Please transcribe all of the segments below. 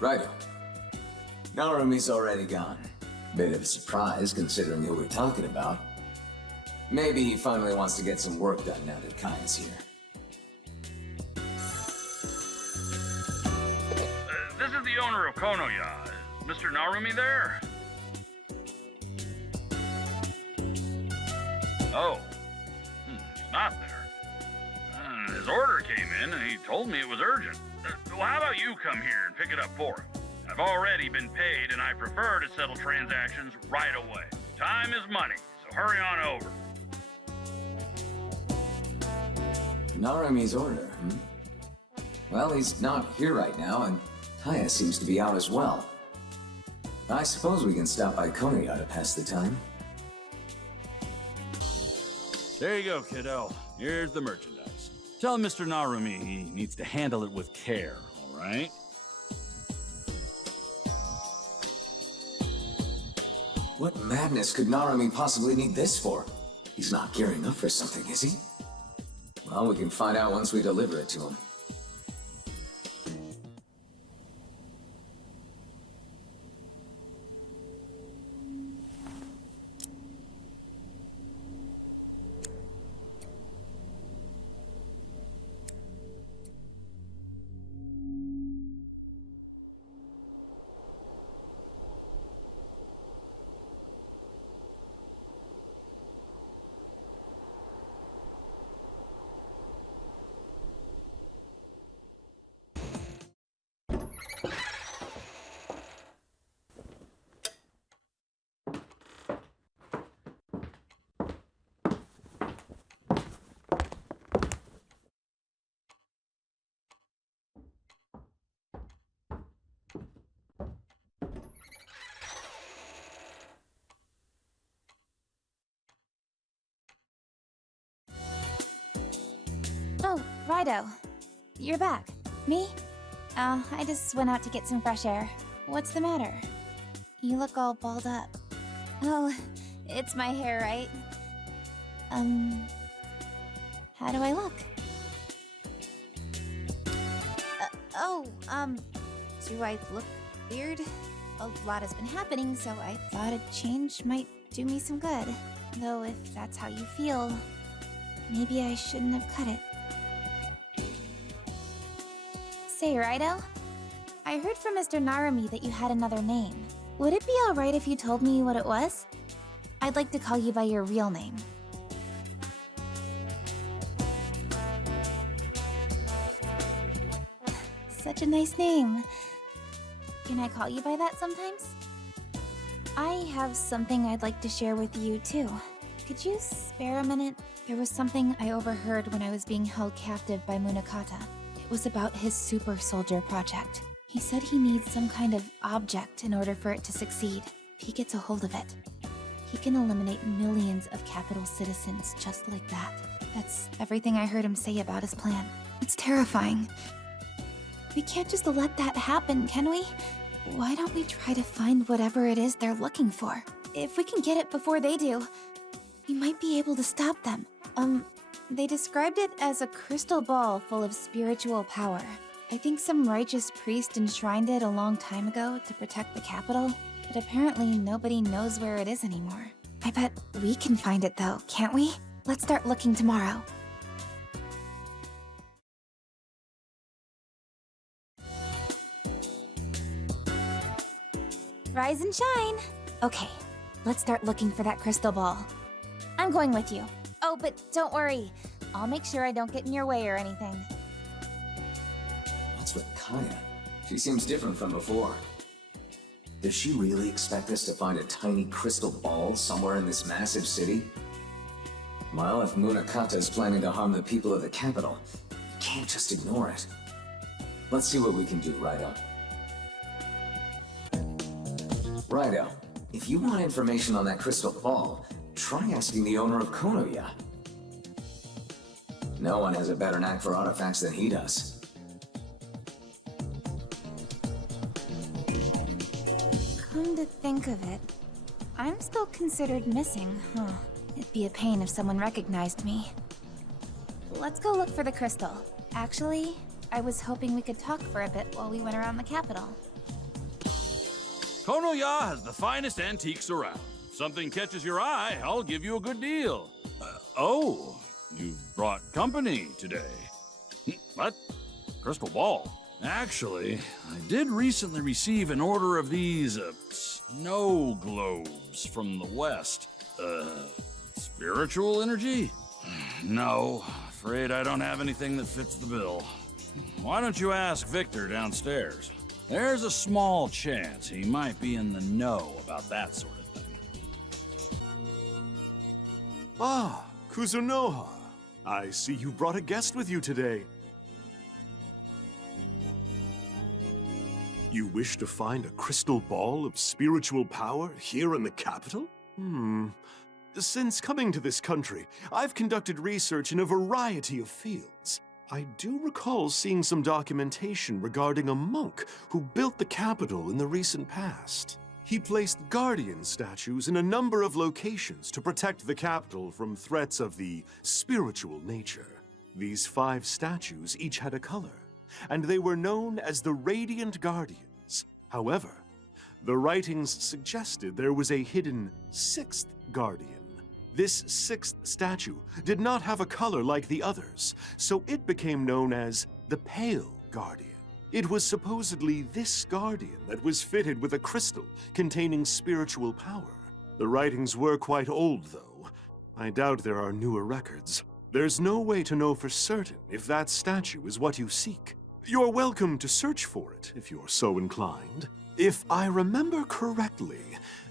Righto. Narumi's already gone. Bit of a surprise considering who we're talking about. Maybe he finally wants to get some work done now that Kaya's here. This is the owner of Konoya. Is Mr. Narumi there? Oh. He's not there. His order came in and he told me it was urgent. Well, how about you come here and pick it up for him? I've already been paid and I prefer to settle transactions right away. Time is money, so hurry on over. Narumi's order, Well, he's not here right now, and Kaya seems to be out as well. I suppose we can stop by Konoya to pass the time. There you go, kiddo. Here's the merchandise. Tell Mr. Narumi he needs to handle it with care, all right? What madness could Narumi possibly need this for? He's not gearing up for something, is he? Well, we can find out once we deliver it to him. Oh, Raido. You're back. Me? I just went out to get some fresh air. What's the matter? You look all balled up. Oh, it's my hair, right? How do I look? Do I look weird? A lot has been happening, so I thought a change might do me some good. Though if that's how you feel, maybe I shouldn't have cut it. Say, Raido, I heard from Mr. Narumi that you had another name. Would it be alright if you told me what it was? I'd like to call you by your real name. Such a nice name. Can I call you by that sometimes? I have something I'd like to share with you, too. Could you spare a minute? There was something I overheard when I was being held captive by Munakata. It was about his super soldier project. He said he needs some kind of object in order for it to succeed. If he gets a hold of it, he can eliminate millions of capital citizens just like that. That's everything I heard him say about his plan. It's terrifying. We can't just let that happen, can we? Why don't we try to find whatever it is they're looking for? If we can get it before they do, we might be able to stop them. They described it as a crystal ball full of spiritual power. I think some righteous priest enshrined it a long time ago to protect the capital, but apparently nobody knows where it is anymore. I bet we can find it though, can't we? Let's start looking tomorrow. Rise and shine! Okay, let's start looking for that crystal ball. I'm going with you. Oh, but don't worry. I'll make sure I don't get in your way or anything. What's with Kaya? She seems different from before. Does she really expect us to find a tiny crystal ball somewhere in this massive city? Well, if Munakata is planning to harm the people of the capital, we can't just ignore it. Let's see what we can do, Raido. Raido, if you want information on that crystal ball, try asking the owner of Konoya. No one has a better knack for artifacts than he does. Come to think of it, I'm still considered missing, huh? It'd be a pain if someone recognized me. Let's go look for the crystal. Actually, I was hoping we could talk for a bit while we went around the capital. Konoya has the finest antiques around. If something catches your eye, I'll give you a good deal. Oh, you've brought company today. What? Crystal ball? Actually, I did recently receive an order of these, snow globes from the west. Spiritual energy? No, afraid I don't have anything that fits the bill. Why don't you ask Victor downstairs? There's a small chance he might be in the know about that sort of thing. Ah, Kuzunoha. I see you brought a guest with you today. You wish to find a crystal ball of spiritual power here in the capital? Since coming to this country, I've conducted research in a variety of fields. I do recall seeing some documentation regarding a monk who built the capital in the recent past. He placed guardian statues in a number of locations to protect the capital from threats of the spiritual nature. These 5 statues each had a color, and they were known as the Radiant Guardians. However, the writings suggested there was a hidden 6th guardian. This 6th statue did not have a color like the others, so it became known as the Pale Guardian. It was supposedly this guardian that was fitted with a crystal containing spiritual power. The writings were quite old, though. I doubt there are newer records. There's no way to know for certain if that statue is what you seek. You're welcome to search for it if you're so inclined. If I remember correctly,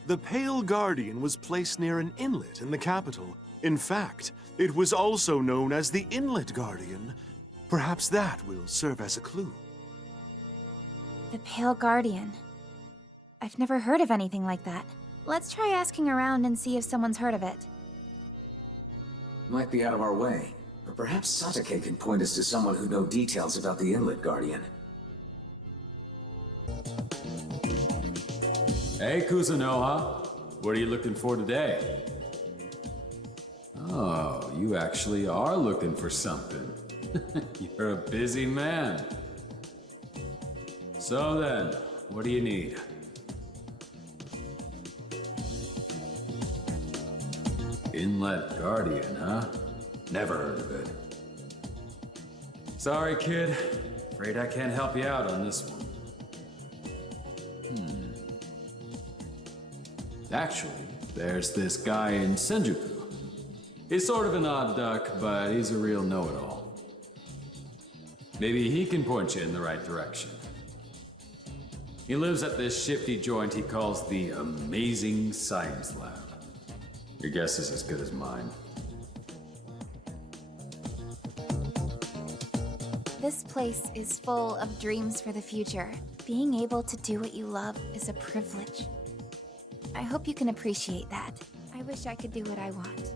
the Pale Guardian was placed near an inlet in the capital. In fact, it was also known as the Inlet Guardian. Perhaps that will serve as a clue. The Pale Guardian. I've never heard of anything like that. Let's try asking around and see if someone's heard of it. Might be out of our way, but perhaps Satake can point us to someone who knows details about the Inlet Guardian. Hey, Kuzunoha. What are you looking for today? Oh, you actually are looking for something. You're a busy man. So then, what do you need? Inlet Guardian, huh? Never heard of it. Sorry, kid. Afraid I can't help you out on this one. Actually, there's this guy in Senjuku. He's sort of an odd duck, but he's a real know-it-all. Maybe he can point you in the right direction. He lives at this shifty joint he calls the Amazing Science Lab. Your guess is as good as mine. This place is full of dreams for the future. Being able to do what you love is a privilege. I hope you can appreciate that. I wish I could do what I want,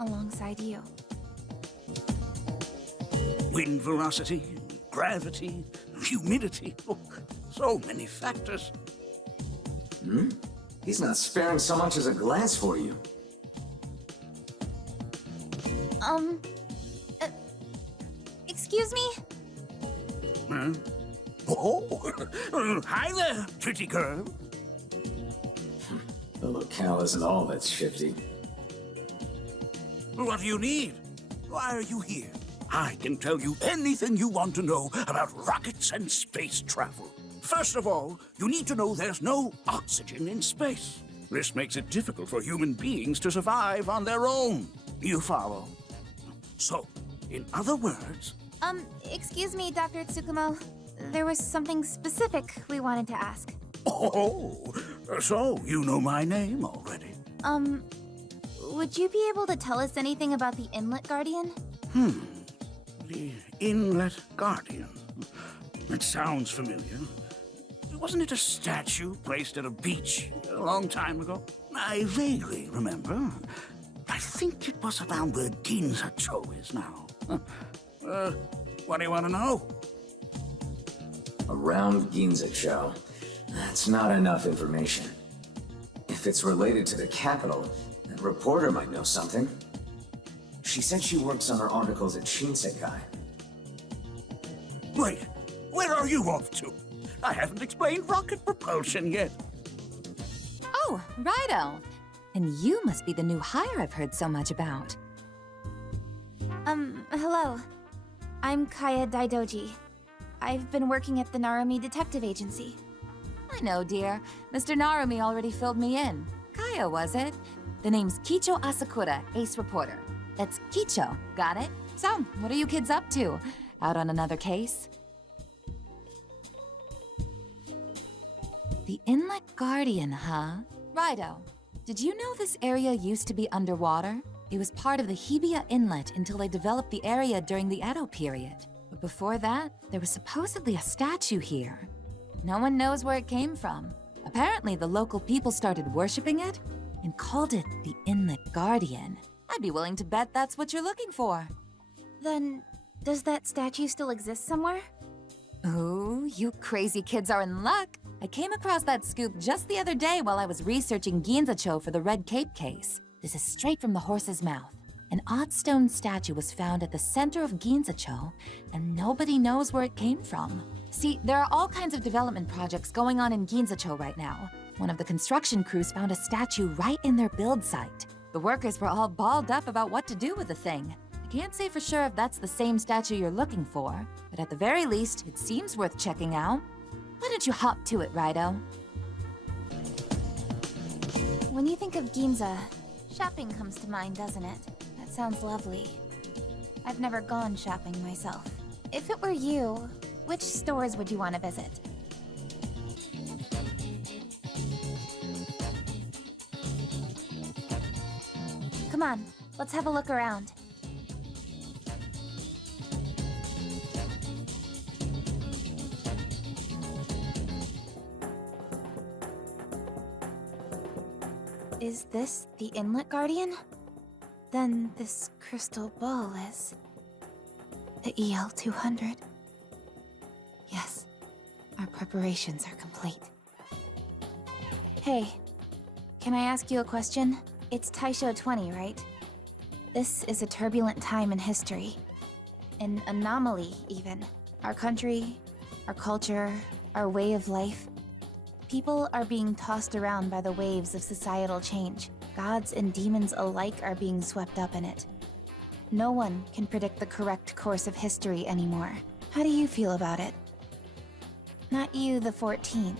alongside you. Wind velocity, gravity, humidity. Oh, so many factors. He's not sparing so much as a glance for you. Excuse me? Huh? Oh, hi there, pretty girl. The locale isn't all that's shifty. What do you need? Why are you here? I can tell you anything you want to know about rockets and space travel. First of all, you need to know there's no oxygen in space. This makes it difficult for human beings to survive on their own. You follow? So, in other words... Excuse me, Dr. Tsukumo. There was something specific we wanted to ask. Oh, so you know my name already? Would you be able to tell us anything about the Inlet Guardian? The Inlet Guardian. It sounds familiar. Wasn't it a statue placed at a beach a long time ago? I vaguely remember. I think it was around where Ginza-Cho is now. What do you want to know? Around Ginza-Cho. That's not enough information. If it's related to the capital, that reporter might know something. She said she works on her articles at Shinsekai. Wait, where are you off to? I haven't explained rocket propulsion yet. Oh, Raido. And you must be the new hire I've heard so much about. Hello. I'm Kaya Daidoji. I've been working at the Narumi Detective Agency. I know, dear. Mr. Narumi already filled me in. Kaya, was it? The name's Kicho Asakura, ace reporter. That's Kicho, got it? So, what are you kids up to? Out on another case? The Inlet Guardian, huh? Raido, did you know this area used to be underwater? It was part of the Hibiya Inlet until they developed the area during the Edo period. But before that, there was supposedly a statue here. No one knows where it came from. Apparently, the local people started worshipping it and called it the Inlet Guardian. I'd be willing to bet that's what you're looking for. Then, does that statue still exist somewhere? Ooh, you crazy kids are in luck. I came across that scoop just the other day while I was researching Ginza-Cho for the Red Cape case. This is straight from the horse's mouth. An odd stone statue was found at the center of Ginza-Cho, and nobody knows where it came from. See, there are all kinds of development projects going on in Ginza-Cho right now. One of the construction crews found a statue right in their build site. The workers were all balled up about what to do with the thing. I can't say for sure if that's the same statue you're looking for, but at the very least, it seems worth checking out. Why don't you hop to it, Raido? When you think of Ginza, shopping comes to mind, doesn't it? That sounds lovely. I've never gone shopping myself. If it were you, which stores would you want to visit? Come on, let's have a look around. Is this the Inlet Guardian? Then this crystal ball is... the EL-200. Yes, our preparations are complete. Hey, can I ask you a question? It's Taisho 20, right? This is a turbulent time in history. An anomaly, even. Our country, our culture, our way of life. People are being tossed around by the waves of societal change. Gods and demons alike are being swept up in it. No one can predict the correct course of history anymore. How do you feel about it? Not you, the 14th.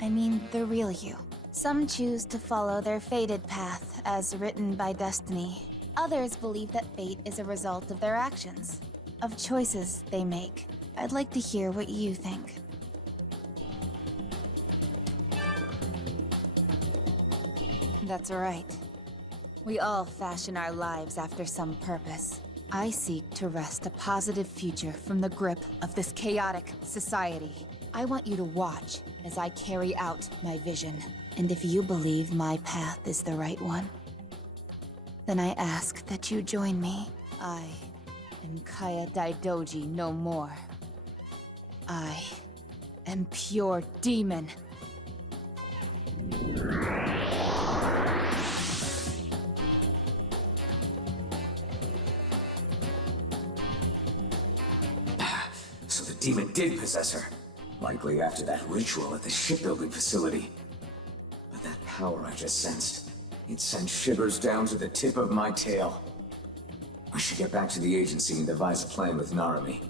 I mean, the real you. Some choose to follow their fated path, as written by destiny. Others believe that fate is a result of their actions, of choices they make. I'd like to hear what you think. That's right. We all fashion our lives after some purpose. I seek to wrest a positive future from the grip of this chaotic society. I want you to watch as I carry out my vision. And if you believe my path is the right one, then I ask that you join me. I am Kaya Daidoji no more. I am pure demon. So the demon did possess her. Likely after that ritual at the shipbuilding facility. But that power I just sensed, it sent shivers down to the tip of my tail. I should get back to the agency and devise a plan with Narumi.